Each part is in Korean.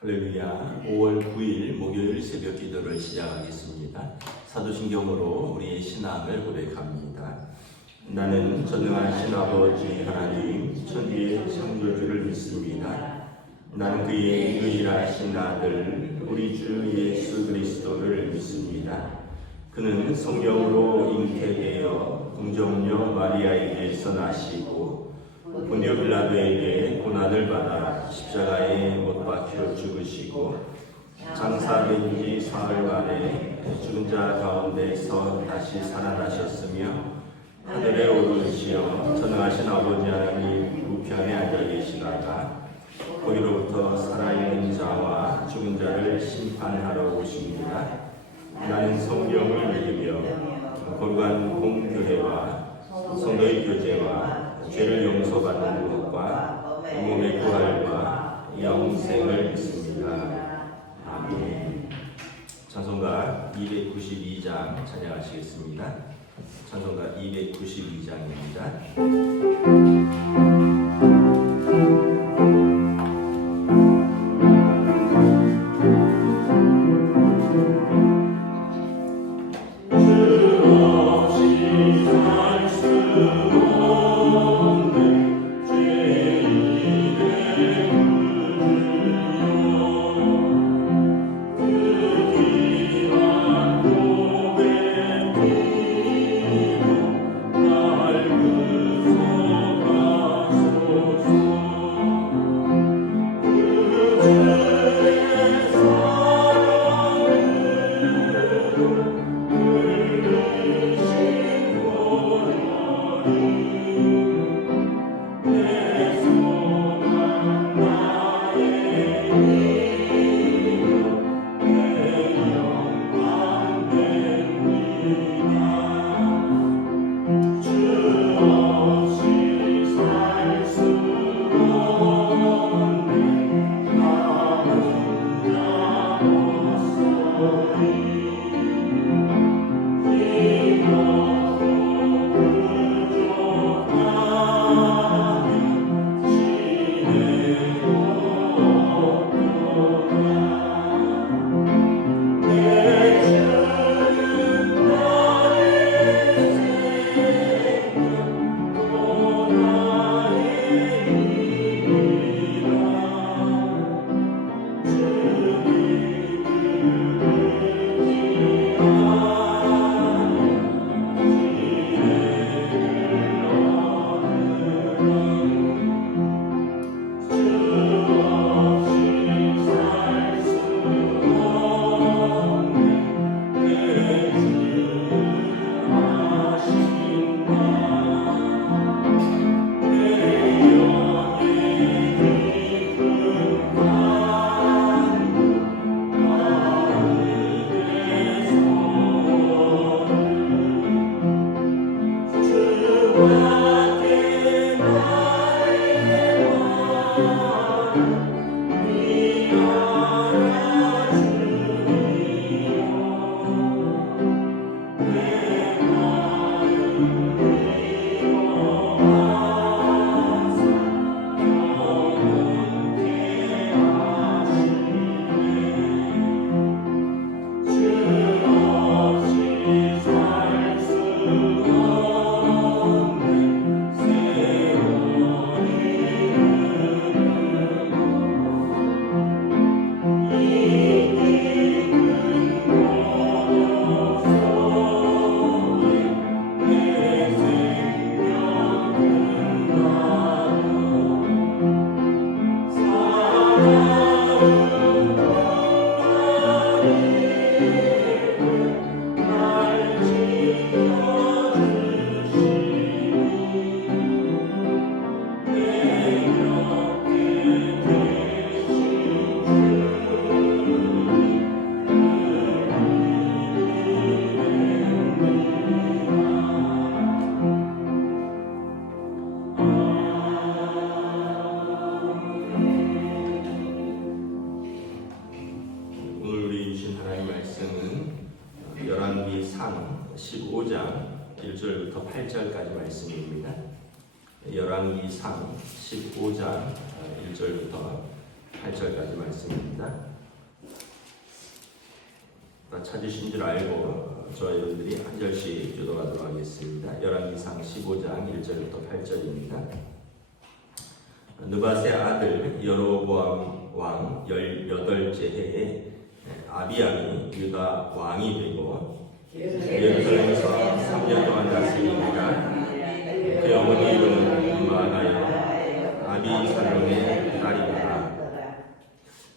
할렐루야. 5월 9일 목요일 새벽 기도를 시작하겠습니다. 사도신경으로 우리의 신앙을 고백합니다. 나는 전능하신 아버지 하나님 천지의 창조주를 믿습니다. 나는 그의 유일하신 아들 우리 주 예수 그리스도를 믿습니다. 그는 성령으로 잉태되어 공정녀 마리아에게서 나시고 본디오 빌라도에게 고난을 받아 십자가에 못 박혀 죽으시고 장사된 지 사흘 만에 죽은 자 가운데서 다시 살아나셨으며 하늘에 오르시어 전능하신 아버지 하나님 우편에 앉아 계시다가 거기로부터 살아있는 자와 죽은 자를 심판하러 오십니다. 나는 성령을 믿으며 거룩한 공교회와 성도의 교제와 죄를 용서받는 것과 몸의 부활과 영생을 믿습니다. 아멘. 찬송가 292장 찬양하시겠습니다. 찬송가 292장입니다. 열왕기상 15장 1절부터 8절까지 말씀입니다. 열왕기상 15장 1절부터 8절까지 말씀입니다. 다 찾으신 줄 알고 저와 여러분들이 한 절씩 교도하도록 하겠습니다. 열왕기상 15장 1절부터 8절입니다. 느밧의 아들 여로보암 왕 18째 해에 아비암이 유다 왕이 되고 예루살렘에서 3년 동안 다스리니라. 그의 어머니 이름은 마아가요 아비살롬의 딸이라.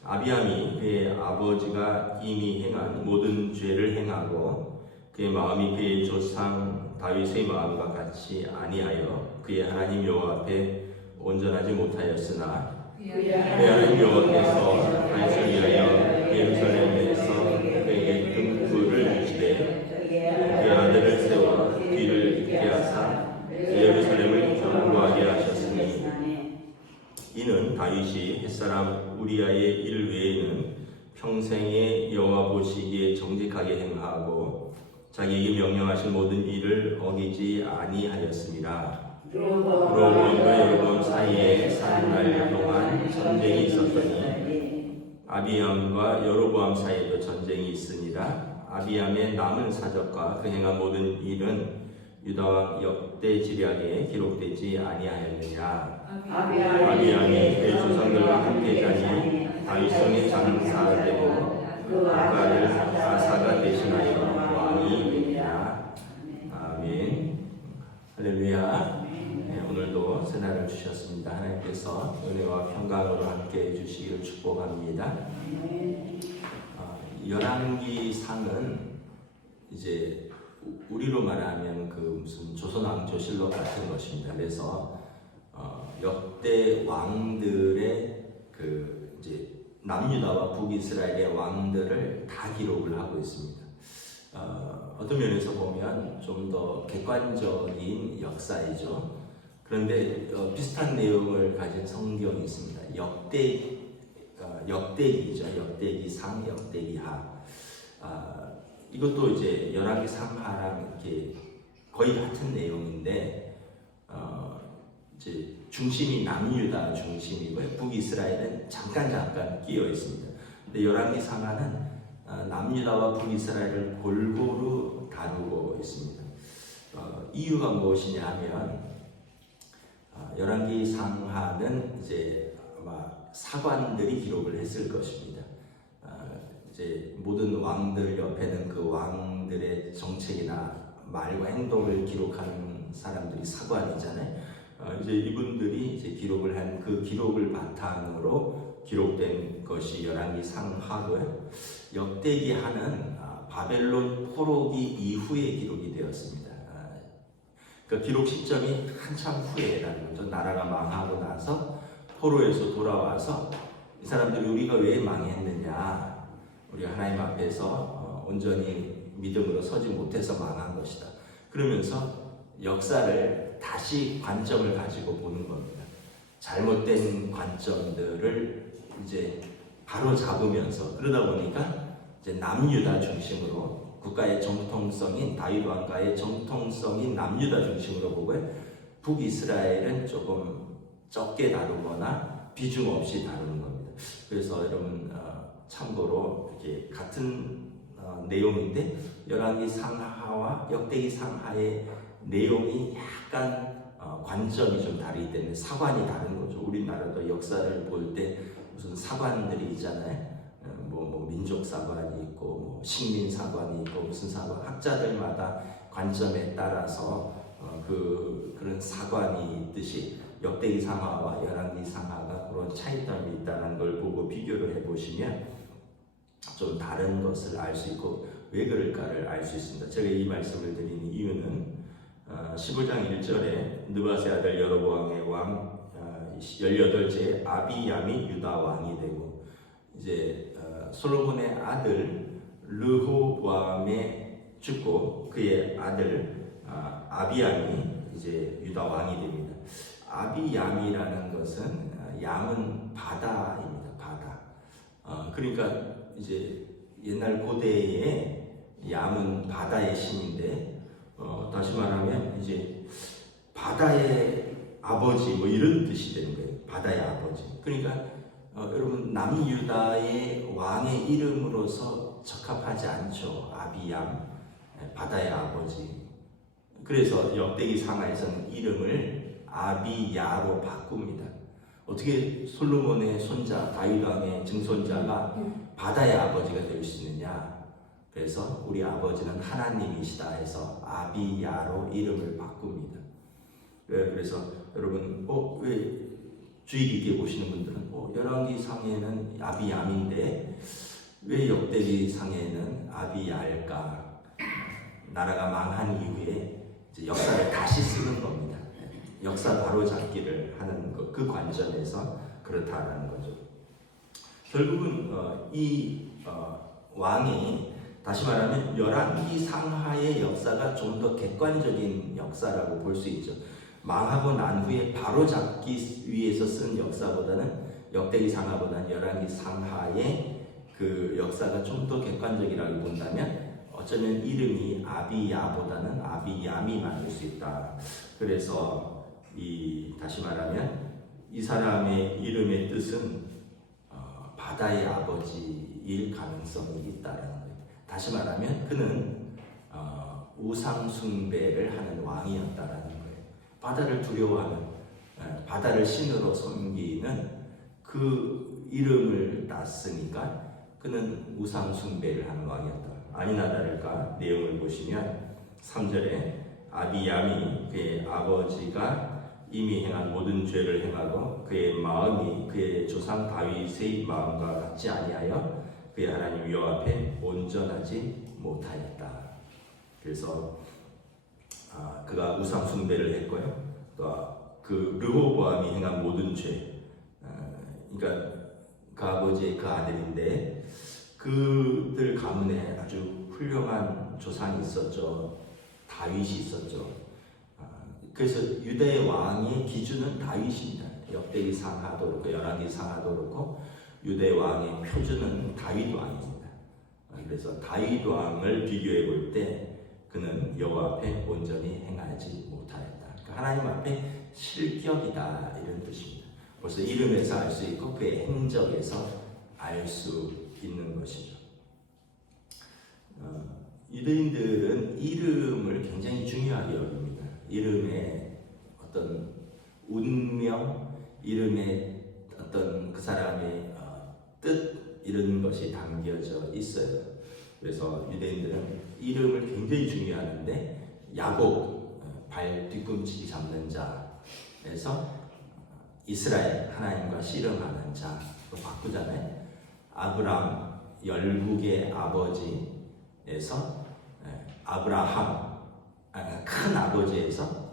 아비암이 그의 아버지가 이미 행한 모든 죄를 행하고 그의 마음이 그의 조상 다윗의 마음과 같이 아니하여 그의 하나님 여호와 앞에 온전하지 못하였으나 그의 하나님 여호와께서 다윗을 위하여 예루살렘에서 그에게 등불을 주되 그의 아들을 세워 뒤를 잇게 하사 예루살렘을 견고하게 하셨으니 이는 다윗이 햇사람 우리아의 일 외에는 평생에 여호와 보시기에 정직하게 행하고 자기에게 명령하신 모든 일을 어기지 아니하였습니다. 로보암과 여로보암 사이에 40날 동안 전쟁이 있었더니 아비암과 여로보암 사이에도 전쟁이 있으니라. 아비암의 남은 사적과 그 행한 모든 일은 유다왕 역대지략에 기록되지 아니하였느냐. 아비암이 그의 조상들과 함께 자니 다윗성에 장사되고 그 아가를 아사가 대신하여 왕이 되니라. 아멘. 할렐루야. 오늘도 새날을 주셨습니다. 하나님께서 은혜와 평강으로 함께 해주시기를 축복합니다. 열왕기상은 이제 우리로 말하면 그 무슨 조선왕조실록 같은 것입니다. 그래서 역대 왕들의 그 이제 남유다와 북이스라엘의 왕들을 다 기록을 하고 있습니다. 어떤 면에서 보면 좀 더 객관적인 역사이죠. 그런데 비슷한 내용을 가진 성경이 있습니다. 역대기죠. 역대기상, 역대기하. 이것도 이제 열왕기상하랑 이렇게 거의 같은 내용인데 이제 중심이 남유다 중심이고요. 북이스라엘은 잠깐 끼어 있습니다. 근데 열왕기상하는 남유다와 북이스라엘을 골고루 다루고 있습니다. 이유가 무엇이냐 하면 열왕기상하는 이제 아마 사관들이 기록을 했을 것입니다. 이제 모든 왕들 옆에는 그 왕들의 정책이나 말과 행동을 기록하는 사람들이 사관이잖아요. 이제 이분들이 이제 기록을 한 그 기록을 바탕으로 기록된 것이 열왕기상하고요. 역대기하는 바벨론 포로기 이후에 기록이 되었습니다. 그러니까 기록 시점이 한참 후에라는 거죠. 나라가 망하고 나서 포로에서 돌아와서 이 사람들이 우리가 왜 망했느냐, 우리가 하나님 앞에서 온전히 믿음으로 서지 못해서 망한 것이다. 그러면서 역사를 다시 관점을 가지고 보는 겁니다. 잘못된 관점들을 이제 바로 잡으면서 그러다 보니까 이제 남유다 중심으로 국가의 정통성인 다윗 왕가의 정통성인 남유다 중심으로 보고요. 북이스라엘은 조금 적게 다루거나 비중 없이 다루는 겁니다. 그래서 여러분 참고로 이렇게 같은 내용인데 열왕기상하와 역대기상하의 내용이 약간 관점이 좀 다르기 때문에 사관이 다른 거죠. 우리나라도 역사를 볼 때 무슨 사관들이 있잖아요. 뭐 민족 사관이 있고 뭐 식민 사관이 있고 무슨 사관, 학자들마다 관점에 따라서 그런 사관이 있듯이 역대기상하와 열왕기상하가 그런 차이점이 있다는 걸 보고 비교를 해보시면 좀 다른 것을 알 수 있고 왜 그럴까를 알 수 있습니다. 제가 이 말씀을 드리는 이유는 15장 1절에 느밧의 아들 여로보암의 왕 18째 아비암이 유다 왕이 되고 이제 솔로몬의 아들 르호보암의 죽고 그의 아들 아비암이 이제 유다 왕이 됩니다. 아비얌이라는 것은 얌은 바다입니다. 바다. 그러니까 이제 옛날 고대에 얌은 바다의 신인데 다시 말하면 이제 바다의 아버지 뭐 이런 뜻이 되는 거예요. 바다의 아버지. 그러니까 여러분 남유다의 왕의 이름으로서 적합하지 않죠. 아비얌, 바다의 아버지. 그래서 역대기 상하에서는 이름을 아비야로 바꿉니다. 어떻게 솔로몬의 손자 다윗 왕의 증손자가 바다의 아버지가 될 수 있느냐? 그래서 우리 아버지는 하나님이시다 해서 아비야로 이름을 바꿉니다. 그래서 여러분 왜 주의 깊게 보시는 분들은 열왕기 상에는 아비얌인데 왜 역대기 상에는 아비야일까? 나라가 망한 이후에 이제 역사를 다시 쓰는 겁니다. 역사 바로잡기를 하는 그 관점에서 그렇다는 거죠. 결국은 이 왕이 다시 말하면 열왕기 상하의 역사가 좀 더 객관적인 역사라고 볼 수 있죠. 망하고 난 후에 바로잡기 위해서 쓴 역사보다는 역대기 상하보다는 열왕기 상하의 그 역사가 좀 더 객관적이라고 본다면 어쩌면 이름이 아비야보다는 아비얌이 맞을 수 있다. 그래서 다시 말하면 이 사람의 이름의 뜻은 바다의 아버지일 가능성이 있다라는 거예요. 다시 말하면 그는 우상 숭배를 하는 왕이었다라는 거예요. 바다를 두려워하는, 바다를 신으로 섬기는 그 이름을 땄으니까 그는 우상 숭배를 하는 왕이었다. 아니나 다를까 내용을 보시면 3절에 아비얌이 그의 아버지가 이미 행한 모든 죄를 행하고 그의 마음이 그의 조상 다윗의 마음과 같지 아니하여 그의 하나님 여호와 앞에 온전하지 못하였다. 그래서 그가 우상 숭배를 했고요. 또 그 르호보암이 행한 모든 죄, 그러니까 그 아버지의 그 아들인데 그들 가문에 아주 훌륭한 조상이 있었죠. 다윗이 있었죠. 그래서 유다의 왕의 기준은 다윗입니다. 역대기 상하도 그렇고 열왕기 상하도 그렇고 유다의 왕의 표준은 다윗 왕입니다. 그래서 다윗 왕을 비교해 볼 때 그는 여호와 앞에 온전히 행하지 못하였다. 그러니까 하나님 앞에 실격이다 이런 뜻입니다. 벌써 이름에서 알 수 있고 그의 행적에서 알 수 있는 것이죠. 유대인들은 이름을 굉장히 중요하게 여깁니다. 이름의 어떤 운명, 이름의 어떤 그 사람의 뜻 이런 것이 담겨져 있어요. 그래서 유대인들은 이름을 굉장히 중요하는데 야곱, 발 뒤꿈치 잡는 자에서 이스라엘, 하나님과 씨름하는 자로 바꾸잖아요. 아브람, 열국의 아버지에서 아브라함, 큰 아버지에서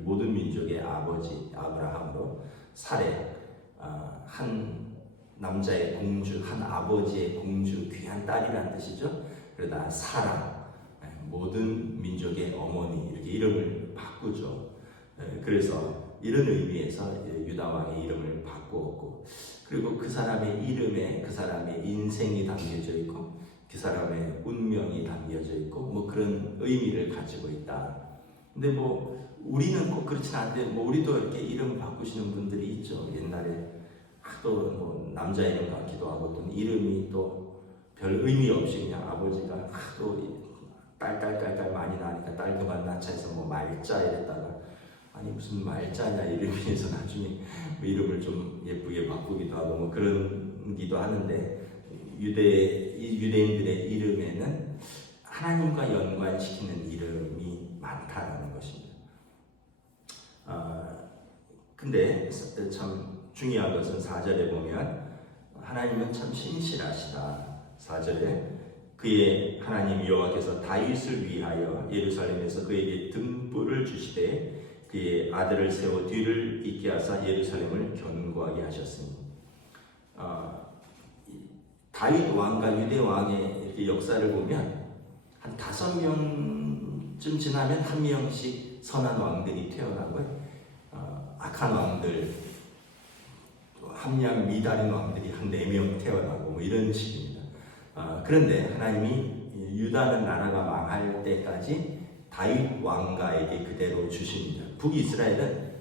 모든 민족의 아버지 아브라함으로 사렙, 한 남자의 공주, 한 아버지의 공주, 귀한 딸이라는 뜻이죠. 그러다 사라, 모든 민족의 어머니 이렇게 이름을 바꾸죠. 그래서 이런 의미에서 유다 왕의 이름을 바꾸었고, 그리고 그 사람의 이름에 그 사람의 인생이 담겨져 있고 그 사람의 운명이 담겨져 있고 뭐 그런 의미를 가지고 있다. 근데 뭐 우리는 꼭 그렇진 않은데 뭐 우리도 이렇게 이름 바꾸시는 분들이 있죠. 옛날에 또 뭐 남자 이름 같기도 하고 또 이름이 또 별 의미 없이 그냥 아버지가 또 딸 많이 나니까 딸 그만 낳자 해서 뭐 말자 이랬다가 아니 무슨 말자냐 이름에서 나중에 뭐 이름을 좀 예쁘게 바꾸기도 하고 뭐 그런 기도 하는데 유대인들의 이름에는 하나님과 연관시키는 이름이 많다는 것입니다. 근데 참 중요한 것은 4절에 보면 하나님은 참 신실하시다. 4절에 그의 하나님 여호와께서 다윗을 위하여 예루살렘에서 그에게 등불을 주시되 그의 아들을 세워 뒤를 잇게 하사 예루살렘을 견고하게 하셨으니 다윗 왕과 유대 왕의 이렇게 역사를 보면 한 5명쯤 지나면 한 명씩 선한 왕들이 태어나고 악한 왕들, 함량 미달인 왕들이 한 4명 태어나고 뭐 이런 식입니다. 그런데 하나님이 유다는 나라가 망할 때까지 다윗 왕가에게 그대로 주십니다. 북이스라엘은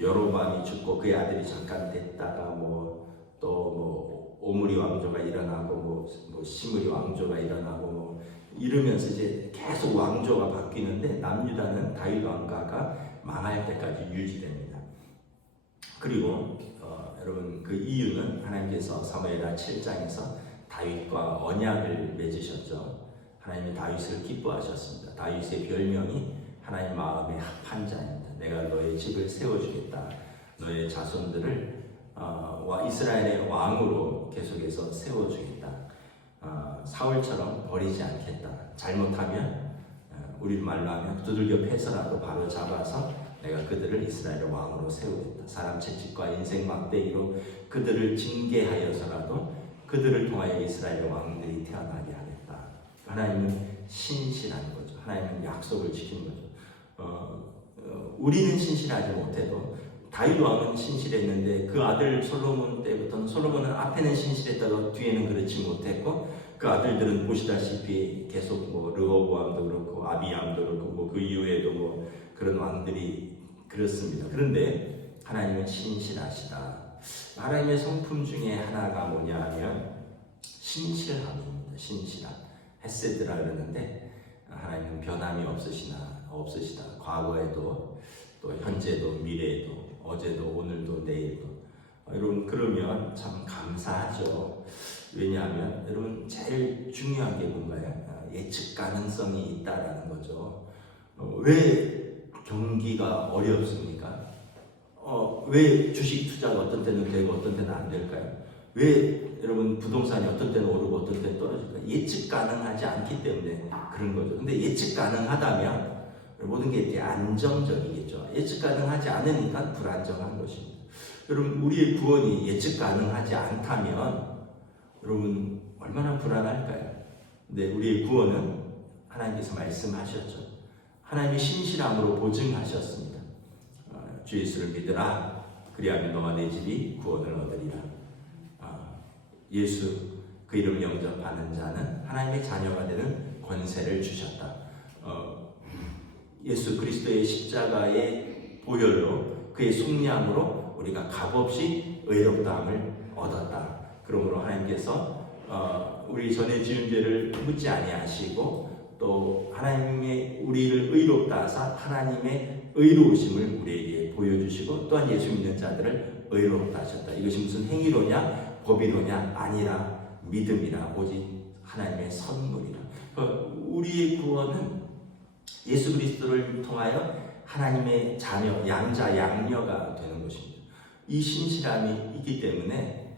여로보암이 죽고 그의 아들이 잠깐 됐다가 뭐 또 뭐 오므리 왕조가 일어나고 뭐 시므리 왕조가 일어나고 뭐 이러면서 이제 계속 왕조가 바뀌는데 남유다는 다윗 왕가가 망할 때까지 유지됩니다. 그리고 여러분 그 이유는 하나님께서 사무엘하 7장에서 다윗과 언약을 맺으셨죠. 하나님이 다윗을 기뻐하셨습니다. 다윗의 별명이 하나님 마음에 합한 자입니다. 내가 너의 집을 세워주겠다. 너의 자손들을 이스라엘의 왕으로 계속해서 세워주겠다. 사울처럼 버리지 않겠다. 잘못하면 우리 말로 하면 두들겨 패서라도 바로 잡아서 내가 그들을 이스라엘의 왕으로 세우겠다. 사람 채찍과 인생 막대기로 그들을 징계하여서라도 그들을 통하여 이스라엘의 왕들이 태어나게 하겠다. 하나님은 신실한 거죠. 하나님은 약속을 지킨 거죠. 우리는 신실하지 못해도 다윗 왕은 신실했는데 그 아들 솔로몬 때부터는 솔로몬은 앞에는 신실했다고 뒤에는 그렇지 못했고 그 아들들은 보시다시피 계속 뭐 르호보암도 그렇고 아비암도 그렇고 뭐 그 이후에도 뭐 그런 왕들이 그렇습니다. 그런데 하나님은 신실하시다. 하나님의 성품 중에 하나가 뭐냐 하면 신실함입니다. 신실함. 헤세드라 그러는데 하나님은 변함이 없으시다. 과거에도 또 현재도 미래에도 어제도 오늘도 내일도 여러분 그러면 참 감사하죠. 왜냐하면 여러분 제일 중요한 게 뭔가요? 예측 가능성이 있다라는 거죠. 왜 경기가 어렵습니까? 왜 주식 투자가 어떤 때는 되고 어떤 때는 안 될까요? 왜 여러분 부동산이 어떤 때는 오르고 어떤 때는 떨어질까요? 예측 가능하지 않기 때문에 그런 거죠. 근데 예측 가능하다면 모든 게 이제 안정적이겠죠. 예측 가능하지 않으니까 불안정한 것입니다. 여러분 우리의 구원이 예측 가능하지 않다면 여러분 얼마나 불안할까요? 근데 우리의 구원은 하나님께서 말씀하셨죠. 하나님이 신실함으로 보증하셨습니다. 주 예수를 믿으라. 그리하면 너와 내 집이 구원을 얻으리라. 예수 그 이름을 영접하는 자는 하나님의 자녀가 되는 권세를 주셨다. 예수 그리스도의 십자가의 보혈로 그의 속량으로 우리가 값없이 의롭다함을 얻었다. 그러므로 하나님께서 우리 전에 지은 죄를 묻지 아니하시고 또 하나님의 우리를 의롭다 하사 하나님의 의로우심을 우리에게 보여주시고 또한 예수 믿는 자들을 의롭다 하셨다. 이것이 무슨 행위로냐 법이로냐 아니라 믿음이라 오직 하나님의 선물이라. 우리의 구원은 예수 그리스도를 통하여 하나님의 자녀, 양자, 양녀가 되는 것입니다. 이 신실함이 있기 때문에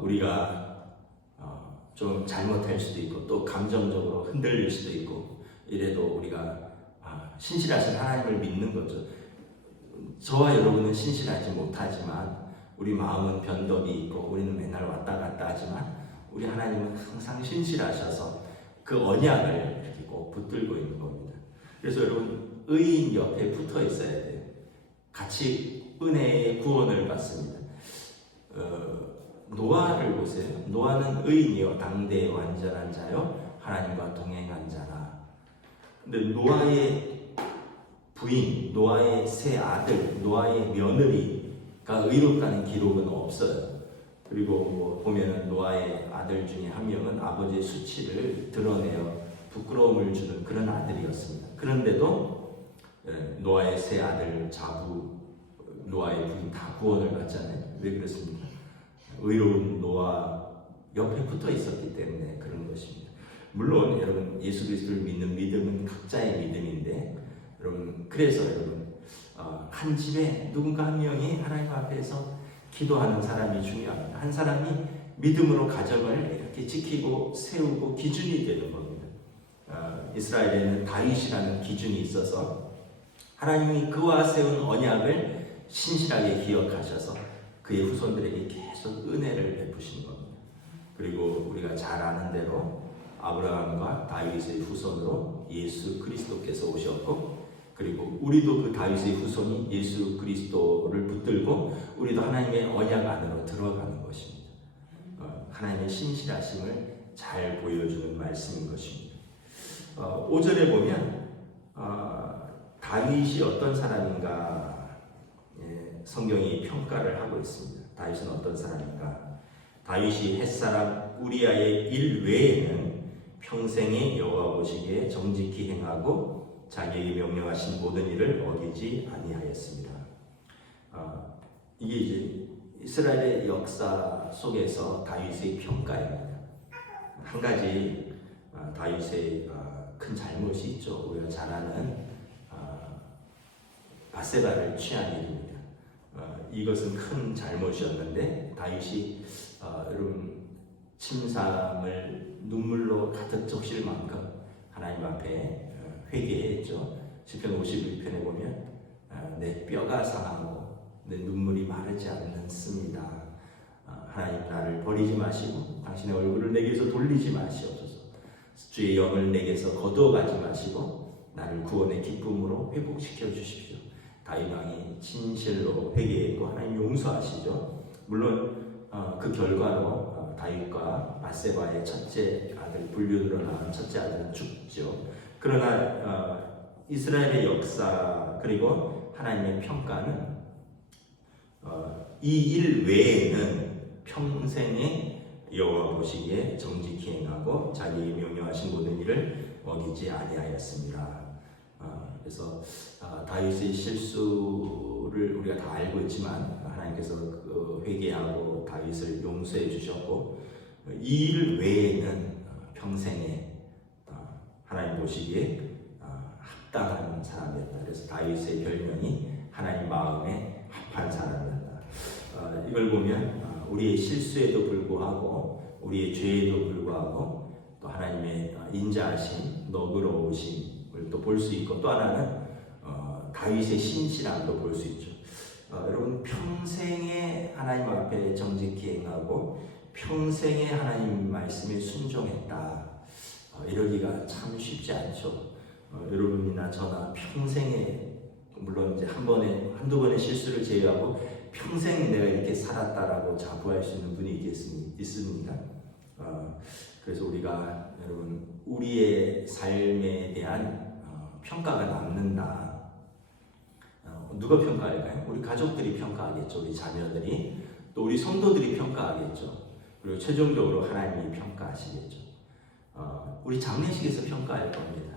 우리가 좀 잘못할 수도 있고 또 감정적으로 흔들릴 수도 있고 이래도 우리가 신실하신 하나님을 믿는 거죠. 저와 여러분은 신실하지 못하지만 우리 마음은 변덕이 있고 우리는 맨날 왔다 갔다 하지만 우리 하나님은 항상 신실하셔서 그 언약을 이렇게 꼭 붙들고 있는 겁니다. 그래서 여러분 의인 옆에 붙어 있어야 돼요. 같이 은혜의 구원을 받습니다. 노아를 보세요. 노아는 의인이요 당대의 완전한 자요 하나님과 동행한 자라. 근데 노아의 부인, 노아의 세 아들, 노아의 며느리가 의롭다는 기록은 없어요. 그리고 뭐 보면은 노아의 아들 중에 한 명은 아버지의 수치를 드러내어 부끄러움을 주는 그런 아들이었습니다. 그런데도 노아의 세 아들 자부, 노아의 부인 다 구원을 받잖아요. 왜 그렇습니까? 의로운 노아 옆에 붙어 있었기 때문에 그런 것입니다. 물론 여러분 예수 그리스도를 믿는 믿음은 각자의 믿음인데 여러분 그래서 여러분 한 집에 누군가 한 명이 하나님 앞에서 기도하는 사람이 중요합니다. 한 사람이 믿음으로 가정을 이렇게 지키고 세우고 기준이 되는 겁니다. 이스라엘에는 다윗이라는 기준이 있어서 하나님이 그와 세운 언약을 신실하게 기억하셔서 그의 후손들에게 계속 은혜를 베푸신 겁니다. 그리고 우리가 잘 아는 대로 아브라함과 다윗의 후손으로 예수 그리스도께서 오셨고 그리고 우리도 그 다윗의 후손이 예수 그리스도를 붙들고 우리도 하나님의 언약 안으로 들어가는 것입니다. 하나님의 신실하심을 잘 보여주는 말씀인 것입니다. 5절에 보면 다윗이 어떤 사람인가 성경이 평가를 하고 있습니다. 다윗은 어떤 사람인가? 다윗이 햇사람 우리아의 일 외에는 평생에 여호와 보시기에 정직히 행하고 자기에게 명령하신 모든 일을 어기지 아니하였습니다. 이게 이제 이스라엘의 역사 속에서 다윗의 평가입니다. 한 가지 다윗의 큰 잘못이 있죠. 우리가 잘 아는 바세바를 취한 일입니다. 이것은 큰 잘못이었는데 다윗이 여러분 침상을 눈물로 가득 적실 만큼 하나님 앞에 회개했죠. 시편 51편에 보면 내 뼈가 상하고 내 눈물이 마르지 않습니다. 하나님 나를 버리지 마시고 당신의 얼굴을 내게서 돌리지 마시옵소서. 주의 영을 내게서 거두어가지 마시고 나를 구원의 기쁨으로 회복시켜 주십시오. 다윗 왕이 진실로 회개했고 하나님 용서하시죠. 물론 그 결과로 다윗과 바세바의 첫째 아들 불륜으로 낳은 첫째 아들은 죽죠. 그러나 이스라엘의 역사 그리고 하나님의 평가는 이 일 외에는 평생에 여호와 보시기에 정직히 행하고 자기에게 명령하신 모든 일을 어기지 아니하였습니다. 그래서 다윗의 실수를 우리가 다 알고 있지만 하나님께서 회개하고 다윗을 용서해 주셨고 이 일 외에는 평생에 하나님 보시기에 합당한 사람이었다. 그래서 다윗의 별명이 하나님 마음에 합한 사람이었다. 이걸 보면 우리의 실수에도 불구하고 우리의 죄에도 불구하고 또 하나님의 인자하심, 너그러우심을 또 볼 수 있고 또 하나는 다윗의 신실함도 볼 수 있죠. 여러분 평생에 하나님 앞에 정직히 행하고 평생에 하나님 말씀에 순종했다. 이러기가 참 쉽지 않죠. 여러분이나 저나 평생에 물론 이제 한두 번의 실수를 제외하고 평생 내가 이렇게 살았다라고 자부할 수 있는 분이 있습니다. 그래서 우리가 여러분 우리의 삶에 대한 평가가 남는다. 누가 평가할까요? 우리 가족들이 평가하겠죠. 우리 자녀들이 또 우리 성도들이 평가하겠죠. 그리고 최종적으로 하나님이 평가하시겠죠. 우리 장례식에서 평가할 겁니다.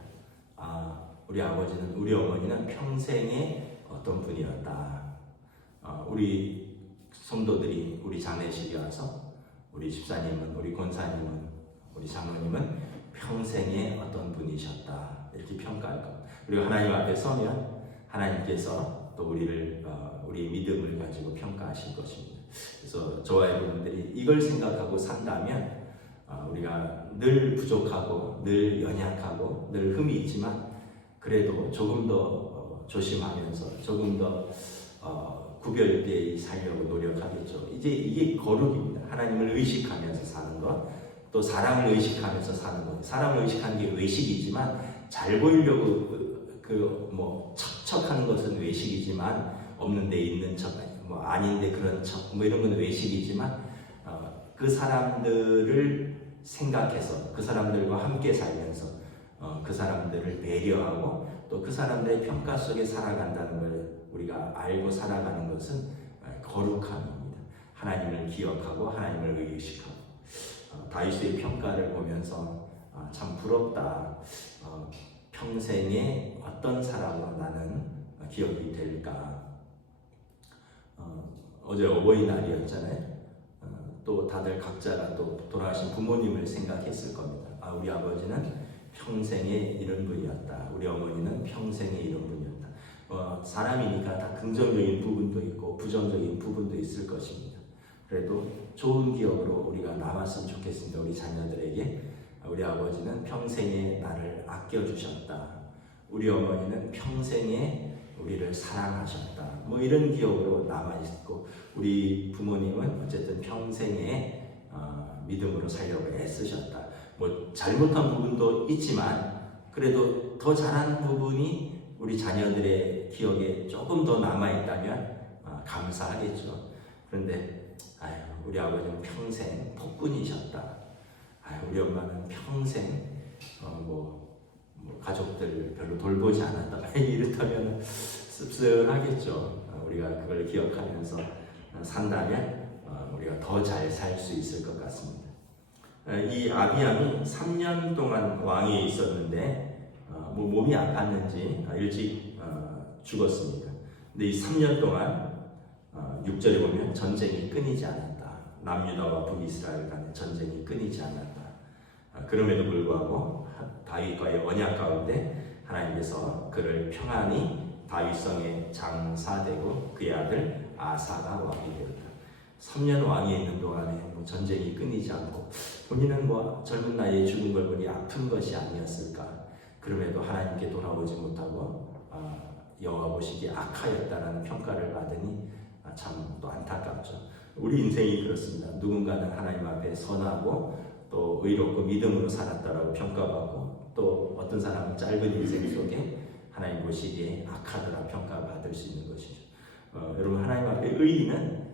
우리 아버지는 우리 어머니는 평생에 어떤 분이었다. 우리 성도들이 우리 장례식에 와서 우리 집사님은 우리 권사님은 우리 장로님은 평생에 어떤 분이셨다. 이렇게 평가할 겁니다. 그리고 하나님 앞에 서면 하나님께서 또 우리의 믿음을 가지고 평가하실 것입니다. 그래서 저와 여러분들이 이걸 생각하고 산다면 우리가 늘 부족하고 늘 연약하고 늘 흠이 있지만 그래도 조금 더 조심하면서 조금 더 구별되이 살려고 노력하겠죠. 이제 이게 거룩입니다. 하나님을 의식하면서 사는 것, 또 사람을 의식하면서 사는 것. 사람을 의식하는 게 외식이지만 잘 보이려고 척척하는 것은 외식이지만 없는 데 있는 척, 아닌데 그런 척, 이런 건 외식이지만 그 사람들을 생각해서 그 사람들과 함께 살면서 그 사람들을 배려하고 또 그 사람들의 평가 속에 살아간다는 걸 우리가 알고 살아가는 것은 거룩함입니다. 하나님을 기억하고 하나님을 의식하고 다윗의 평가를 보면서 참 부럽다. 평생에 어떤 사람으로 나는 기억이 될까. 어제 어버이날이었잖아요. 또 다들 각자가 또 돌아가신 부모님을 생각했을 겁니다. 우리 아버지는 평생에 이런 분이었다. 우리 어머니는 평생에 이런 분이었다. 사람이니까 다 긍정적인 부분도 있고 부정적인 부분도 있을 것입니다. 그래도 좋은 기억으로 우리가 남았으면 좋겠습니다. 우리 자녀들에게 우리 아버지는 평생에 나를 아껴주셨다. 우리 어머니는 평생에 우리를 사랑하셨다. 이런 기억으로 남아있고 우리 부모님은 어쨌든 평생에 믿음으로 살려고 애쓰셨다. 잘못한 부분도 있지만 그래도 더 잘한 부분이 우리 자녀들의 기억에 조금 더 남아있다면 감사하겠죠. 그런데 우리 아버지는 평생 폭군이셨다. 우리 엄마는 평생 가족들 별로 돌보지 않았다. 이렇다면 씁쓸하겠죠. 우리가 그걸 기억하면서 산다면 우리가 더 잘 살 수 있을 것 같습니다. 이 아비암이 3년 동안 왕위에 있었는데 몸이 아팠는지 일찍 죽었습니다. 근데 이 3년 동안 6절에 보면 전쟁이 끊이지 않았다. 남유다와 북이스라엘 간의 전쟁이 끊이지 않았다. 그럼에도 불구하고 다윗과의 언약 가운데 하나님께서 그를 평안히 다윗성에 장사되고 그의 아들 아사가 왕이 되었다. 3년 왕위에 있는 동안에 전쟁이 끊이지 않고 본인은 젊은 나이에 죽은 걸 보니 아픈 것이 아니었을까. 그럼에도 하나님께 돌아오지 못하고 여호와 보시기에 악하였다라는 평가를 받으니 참 또 안타깝죠. 우리 인생이 그렇습니다. 누군가는 하나님 앞에 선하고 또 의롭고 믿음으로 살았다라고 평가받고 또 어떤 사람은 짧은 인생 속에 하나님 보시기에 악하더라 평가받을 수 있는 것이죠. 여러분 하나님 앞에 의인은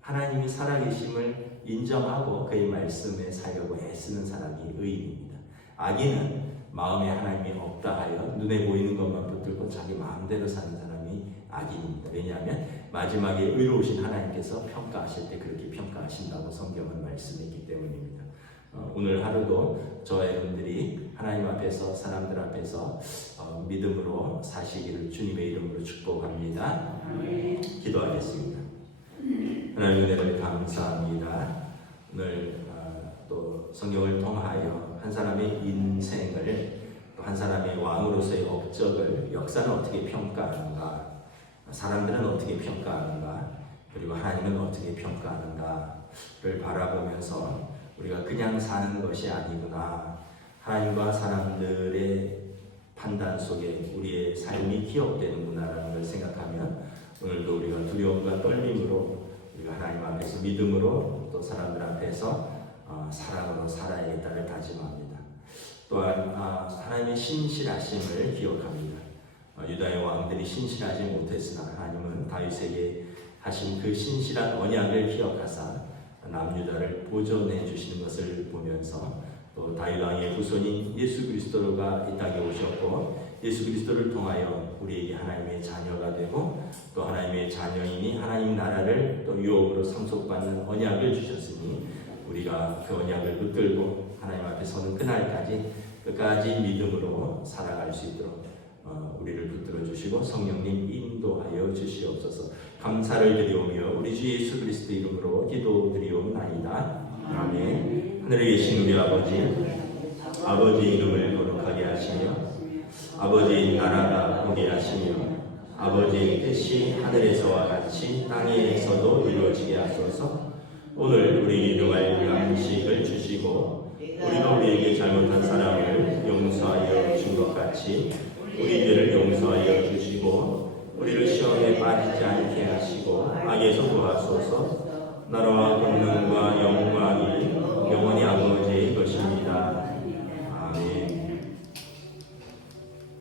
하나님이 살아계심을 인정하고 그의 말씀에 살려고 애쓰는 사람이 의인입니다. 악인은 마음에 하나님이 없다 하여 눈에 보이는 것만 붙들고 자기 마음대로 사는 사람이 악인입니다. 왜냐하면 마지막에 의로우신 하나님께서 평가하실 때 그렇게 평가하신다고 성경은 말씀했기 때문입니다. 오늘 하루도 저와 여러분들이 하나님 앞에서 사람들 앞에서 믿음으로 사시기를 주님의 이름으로 축복합니다. 기도하겠습니다. 하나님 은혜를 감사합니다. 오늘 또 성경을 통하여 한 사람의 인생을 또 한 사람의 왕으로서의 업적을 역사는 어떻게 평가하는가, 사람들은 어떻게 평가하는가, 그리고 하나님은 어떻게 평가하는가를 바라보면서 우리가 그냥 사는 것이 아니구나, 하나님과 사람들의 판단 속에 우리의 삶이 기억되는구나라는 걸 생각하면 오늘도 우리가 두려움과 떨림으로 우리가 하나님 앞에서 믿음으로 또 사람들 앞에서 사랑으로 살아야겠다를 다짐합니다. 또한 하나님의 신실하심을 기억합니다. 유다의 왕들이 신실하지 못했으나 하나님은 다윗에게 하신 그 신실한 언약을 기억하사 남유다를 보존해 주시는 것을 보면서 또 다윗 왕의 후손인 예수 그리스도가 이 땅에 오셨고 예수 그리스도를 통하여 우리에게 하나님의 자녀가 되고 또 하나님의 자녀이니 하나님 나라를 또 유업으로 상속받는 언약을 주셨으니 우리가 그 언약을 붙들고 하나님 앞에 서는 그날까지 끝까지 믿음으로 살아갈 수 있도록 우리를 붙들어 주시고 성령님 인도하여 주시옵소서. 감사를 드리오며 우리 주 예수 그리스도 이름으로 기도드리옵나이다. 아멘. 하늘에 계신 우리 아버지 이름을 거룩하게 하시며 아버지의 나라가 오게 하시며 아버지의 뜻이 하늘에서와 같이 땅에서도 이루어지게 하소서. 오늘 우리에게 일용할 양식을 주시고 우리가 우리에게 잘못한 사람을 용서하여 준 것 같이 우리 죄를 용서하여 주시고 우리를 시험에 빠지지 않게 하시고 악에서 구하소서. 나라와 권능과 영광이 영원히